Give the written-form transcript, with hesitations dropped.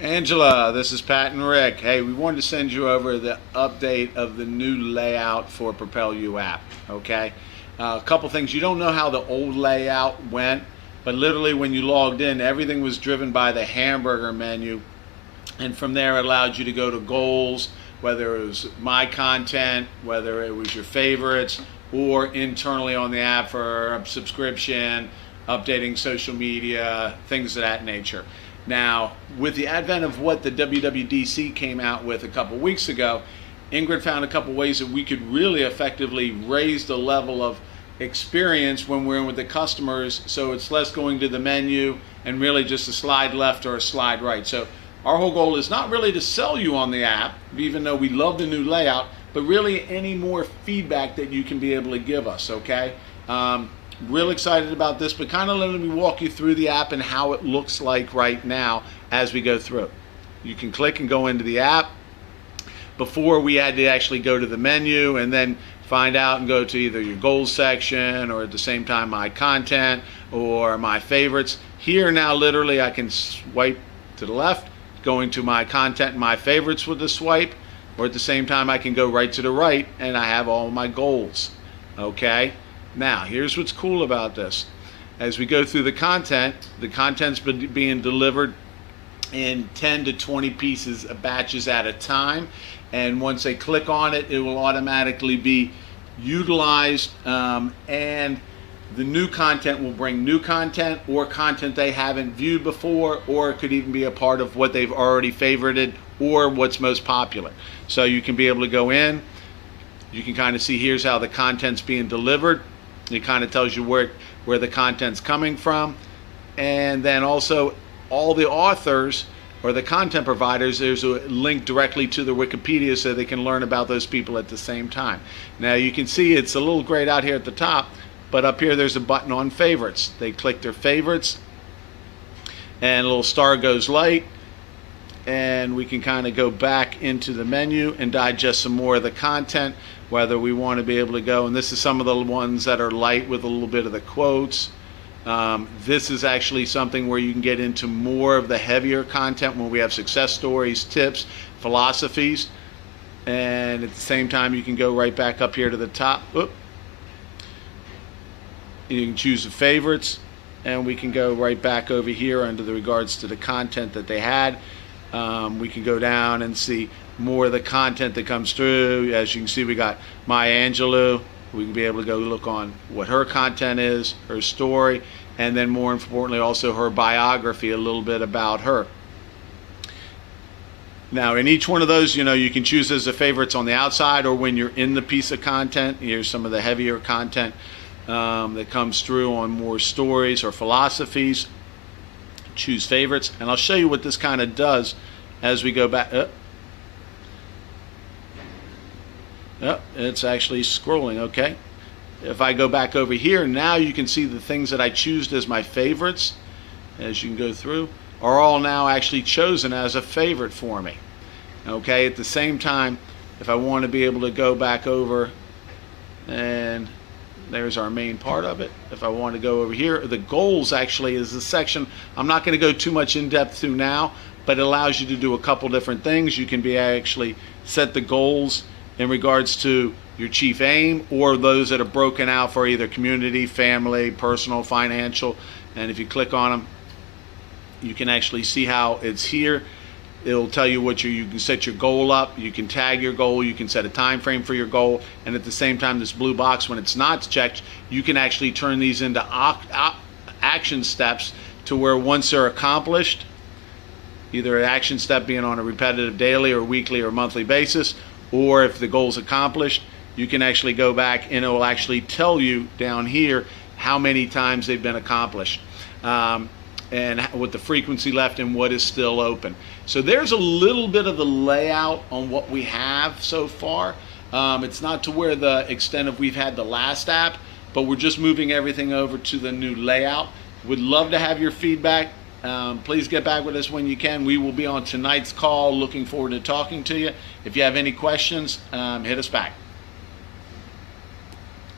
Angela, this is Pat and Rick. Hey, we wanted to send you over the update of the new layout for Propel U app. Okay, a couple things. You don't know how the old layout went, but literally when you logged in, everything was driven by the hamburger menu, and from there it allowed you to go to goals, whether it was my content, whether it was your favorites, or internally on the app for a subscription, updating social media, things of that nature. Now, with the advent of what the WWDC came out with a couple weeks ago, Ingrid found a couple ways that we could really effectively raise the level of experience when we're in with the customers, so it's less going to the menu and really just a slide left or a slide right. So our whole goal is not really to sell you on the app, even though we love the new layout, but really any more feedback that you can be able to give us, okay? Real excited about this, but kind of let me walk you through the app and how it looks like right now as we go through. You can click and go into the app. Before, we had to actually go to the menu and then find out and go to either your goals section or at the same time my content or my favorites. Here now literally I can swipe to the left, going to my content and my favorites with the swipe, or at the same time I can go right to the right and I have all my goals. Okay, now here's what's cool about this. As we go through the content's being delivered in 10 to 20 pieces of batches at a time, and once they click on it, it will automatically be utilized, and the new content will bring new content or content they haven't viewed before, or it could even be a part of what they've already favorited or what's most popular. So you can be able to go in, you can kind of see here's how the content's being delivered. It kind of tells you where the content's coming from, and then also all the authors or the content providers, there's a link directly to the Wikipedia so they can learn about those people at the same time. Now you can see it's a little grayed out here at the top, but up here there's a button on favorites. They click their favorites and a little star goes light, and we can kind of go back into the menu and digest some more of the content, whether we want to be able to go, and this is some of the ones that are light with a little bit of the quotes. This is actually something where you can get into more of the heavier content when we have success stories, tips, philosophies, and at the same time you can go right back up here to the top. Oop. You can choose the favorites, and we can go right back over here under the regards to the content that they had. We can go down and see more of the content that comes through. As you can see, we got Maya Angelou. We can be able to go look on what her content is, her story, and then more importantly also her biography, a little bit about her. Now in each one of those, you can choose as the favorites on the outside, or when you're in the piece of content, here's some of the heavier content that comes through on more stories or philosophies. Choose favorites, and I'll show you what this kind of does as we go back. It's actually scrolling. Okay, if I go back over here, now you can see the things that I choose as my favorites, as you can go through, are all now actually chosen as a favorite for me. Okay, at the same time, if I want to be able to go back over, and there's our main part of it. If I want to go over here, the goals actually is the section I'm not going to go too much in depth through now, but it allows you to do a couple different things. You can actually set the goals in regards to your chief aim, or those that are broken out for either community, family, personal, financial, and if you click on them, you can actually see how it's here. It'll tell you what you can set your goal up, you can tag your goal, you can set a time frame for your goal, and at the same time this blue box, when it's not checked, you can actually turn these into action steps, to where once they're accomplished, either an action step being on a repetitive daily or weekly or monthly basis, or if the goal's accomplished, you can actually go back and it will actually tell you down here how many times they've been accomplished. And with the frequency left and what is still open. So there's a little bit of the layout on what we have so far. It's not to where the extent of we've had the last app, but we're just moving everything over to the new layout. Would love to have your feedback. Please get back with us when you can. We will be on tonight's call. Looking forward to talking to you. If you have any questions, hit us back.